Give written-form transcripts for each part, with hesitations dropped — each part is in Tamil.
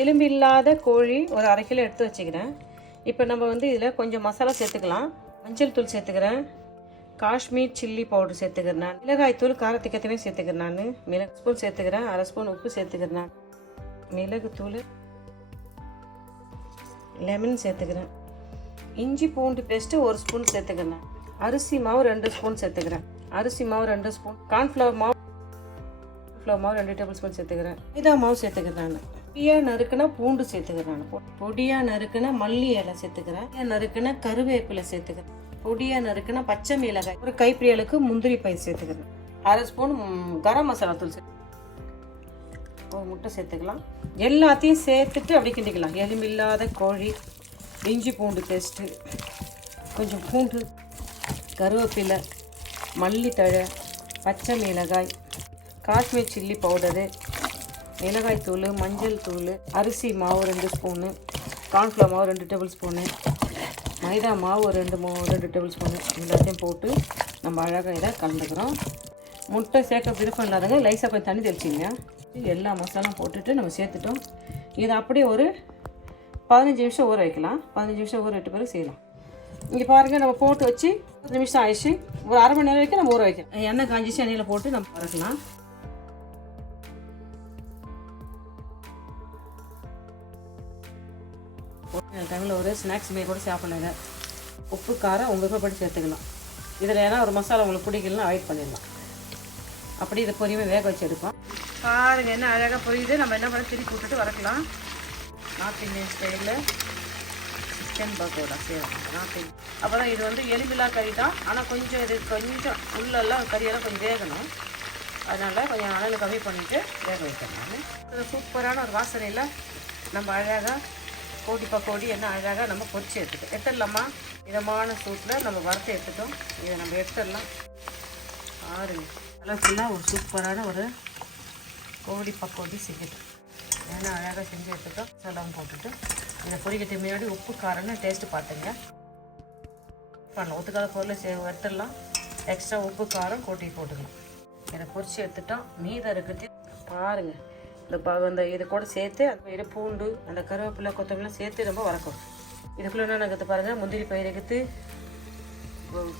எலும்பு இல்லாத கோழி ஒரு 1/2 கிலோ எடுத்து வச்சுக்கிறேன். இப்போ நம்ம வந்து இதில் கொஞ்சம் மசாலா சேர்த்துக்கலாம். மஞ்சள் தூள் சேர்த்துக்கிறேன், காஷ்மீர் சில்லி பவுடர் சேர்த்துக்கிறேன், நான் மிளகாய் தூள் காரத்துக்கு ஏற்றவே சேர்த்துக்கிறேன், நான் மிளகு ஸ்பூன் சேர்த்துக்கிறேன், 1/2 ஸ்பூன் உப்பு சேர்த்துக்கிறேன், நான் மிளகு தூள், லெமன் சேர்த்துக்கிறேன், இஞ்சி பூண்டு பேஸ்ட்டு 1 ஸ்பூன் சேர்த்துக்கிறேன், அரிசி மாவு 2 ஸ்பூன் சேர்த்துக்கிறேன், அரிசி மாவு 2 ஸ்பூன், கார்ன்ஃப்ளவர் மாவு 2 டேபிள் ஸ்பூன் சேர்த்துக்கிறேன், மைதா மாவு சேர்த்துக்கிறேன், நான் பொடியாக நறுக்குனா பூண்டு சேர்த்துக்கிறேன், நான் பொடியாக நறுக்குனா மல்லி இலை சேர்த்துக்கிறேன், நறுக்குனா கருவேப்பிலை சேர்த்துக்கிறேன், பொடியாக நறுக்குனா பச்சை மிளகாய், ஒரு கைப்பிடி அளவுக்கு முந்திரி பயிர் சேர்த்துக்கிறேன், 1/2 ஸ்பூன் கரம் மசாலா தூள் ஒரு முட்டை சேர்த்துக்கலாம். எல்லாத்தையும் சேர்த்துட்டு அப்படி கிண்டிக்கலாம். எலும்பு இல்லாத கோழி, இஞ்சி பூண்டு பேஸ்ட்டு, கொஞ்சம் பூண்டு, கருவேப்பிலை, மல்லித்தழை, பச்சை மிளகாய், காஷ்மீர் சில்லி பவுடரு, மிளகாய் தூள், மஞ்சள் தூள், அரிசி மாவு 2 ஸ்பூனு, கார்ன்ஃப்ளவர் மாவு 2 டேபிள் ஸ்பூனு, மைதா மாவு 2 டேபிள் ஸ்பூனு, எல்லாத்தையும் போட்டு நம்ம அழகாக இதை கலந்துக்கிறோம். முட்டை சேர்க்க விருப்பம் இல்லாதவங்க லைஸாக கொஞ்சம் தண்ணி தெளிச்சிங்க. எல்லா மசாலாவும் போட்டுட்டு நம்ம சேர்த்துட்டோம். இதை அப்படியே ஒரு 15 நிமிஷம் ஊற வைக்கலாம். 15 நிமிஷம் ஊற விட்டு பிறகு செய்யலாம். இங்கே பாருங்கள், நம்ம போட்டு வச்சு 10 நிமிஷம் ஆயிடுச்சு. ஒரு 1/2 மணி நேரம் வரைக்கும் நம்ம ஊற வைக்கலாம். எண்ணெய் காஞ்சிச்சு, எண்ணெயில் போட்டு நம்ம பறக்கலாம். டைமில் ஒரு ஸ்நாக்ஸ் மாரி கூட சாப்பிடல. உப்பு காரம் உங்கள் விருப்பப்படி சேர்த்துக்கலாம். இதில் ஏன்னா ஒரு மசாலா உங்களுக்கு பிடிக்கலன்னா அவாய்ட் பண்ணிடலாம். அப்படி இதை பொரியமாக வேக வச்சு எடுப்போம். பாருங்கள் என்ன அழகாக பொரியுது. நம்ம என்ன பண்ண திருப்பி விட்டுட்டு வறக்கலாம். நார்த் இந்தியன் ஸ்டைலில் சிக்கன் பக்கோடா செய்யலாம். நார்த் இந்தியன் அப்போ தான் இது வந்து எலும்பில்லா கறி தான். ஆனால் கொஞ்சம் இது கொஞ்சம் உள்ளெல்லாம் கறியெல்லாம் கொஞ்சம் வேகணும். அதனால் கொஞ்சம் அனல் கம்மி பண்ணிவிட்டு வேக வைக்கணும். நான் சூப்பரான ஒரு வாசனையில் நம்ம அழகாக கோடி பக்கோடி என்ன அழகாக நம்ம பொரிச்சு எடுத்துடலாமா. இதமான சூட்டில் நம்ம வறுத்து எடுத்துட்டோம். இதை நம்ம எடுத்துடலாம். பாருங்க, அளவுக்குலாம் ஒரு சூப்பரான ஒரு கோடி பக்கோடி செஞ்சுட்டோம். ஏன்னா அழகாக செஞ்சு எடுத்துட்டோம். சொல்லாம் போட்டுட்டு இதை பொரிக்கிறதுக்கு முன்னாடி உப்பு காரம்னு டேஸ்ட்டு பார்த்துங்க. பண்ணலாம் ஒத்துக்காத பொருளை எடுத்துடலாம். எக்ஸ்ட்ரா உப்பு காரம் கூட்டி போட்டுக்கலாம். இதை பொரிச்சு எடுத்துட்டோம். மீதம் இருக்கிறது பாருங்கள், இந்த இது கூட சேர்த்து அந்த பூண்டு, அந்த கருவேப்பிலை, கொத்தமல்லாம் சேர்த்து ரொம்ப வறக்கணும். இதுக்குள்ளே என்ன இருக்குது பாருங்கள், முந்திரி பயிர் இருக்குது,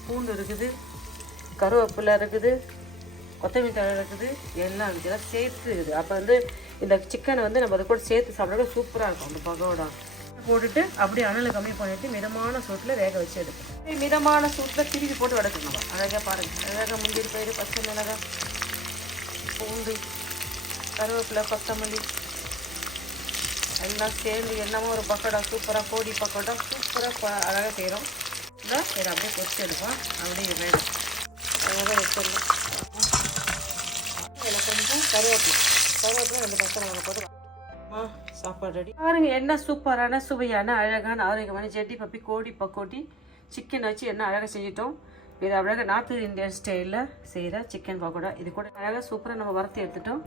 பூண்டு இருக்குது, கருவேப்பிலை இருக்குது, கொத்தமல்லி தழை இருக்குது, எல்லாம் இருக்குது. எல்லாம் சேர்த்து இருக்குது. அப்போ வந்து இந்த சிக்கனை வந்து நம்ம அதை கூட சேர்த்து சாப்பிட்றது சூப்பராக இருக்கும். அந்த பகோடா போட்டுட்டு அப்படியே அனலை கம்மி பண்ணிவிட்டு மிதமான சூட்டில் வேக வச்சு எடுக்கணும். மிதமான சூட்டில் திருப்பி போட்டு வதக்கணும். அழகாக பாருங்கள், அழகாக முந்திரி பயிர், பச்சை மிளகாய், பூண்டு, கருவேப்பிலை, கொத்தமல்லி எல்லாம் சேர்ந்து என்னமோ ஒரு பக்கோடா சூப்பராக, கோடி பக்கோடா சூப்பராக அழகாக செய்கிறோம். இல்லை இதை அப்படியே பொரிச்சு எடுப்போம். அப்படியே வேணும் அழகாக வச்சிடலாம். இதில் கொஞ்சம் கருவேப்பிலை 2 பச்சை மிளகாய் போட்டு சாப்பாடு ரெடி. பாருங்கள், என்ன சூப்பரான சுவையான அழகான ஆரோக்கியமான ஜெட்டி பப்பி கோடி பக்கோடி சிக்கன் வச்சு என்ன அழகாக செஞ்சிட்டோம். இது அழகாக நார்த் இந்தியன் ஸ்டைலில் செய்கிற சிக்கன் பக்கோடா. இது கூட அழகாக சூப்பராக நம்ம வறுத்து எடுத்துட்டோம்.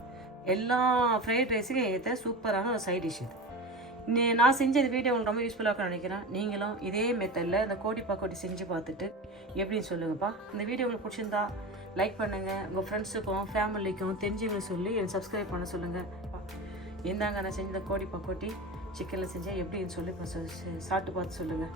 எல்லா ஃப்ரைட் ரைஸுக்கும் ஏற்ற சூப்பரான ஒரு சைட் டிஷ் இது. நான் செஞ்ச இந்த வீடியோ உங்களுக்கு ரொம்ப யூஸ்ஃபுல்லாக இருக்கும்னு நினைக்கிறேன். நீங்களும் இதே மெத்தடில் இந்த கோடி பக்கோடி செஞ்சு பார்த்துட்டு எப்படின்னு சொல்லுங்கப்பா. இந்த வீடியோ உங்களுக்கு பிடிச்சிருந்தா லைக் பண்ணுங்கள். உங்கள் ஃப்ரெண்ட்ஸுக்கும் ஃபேமிலிக்கும் தெரிஞ்சவங்களுக்கு சொல்லி எனக்கு சப்ஸ்கிரைப் பண்ண சொல்லுங்கள். இந்தாங்க, நான் செஞ்ச கோடி பக்கோட்டி சிக்கனில் செஞ்சேன் எப்படின்னு சொல்லி சாப்பிட்டு பார்த்து சொல்லுங்கள்.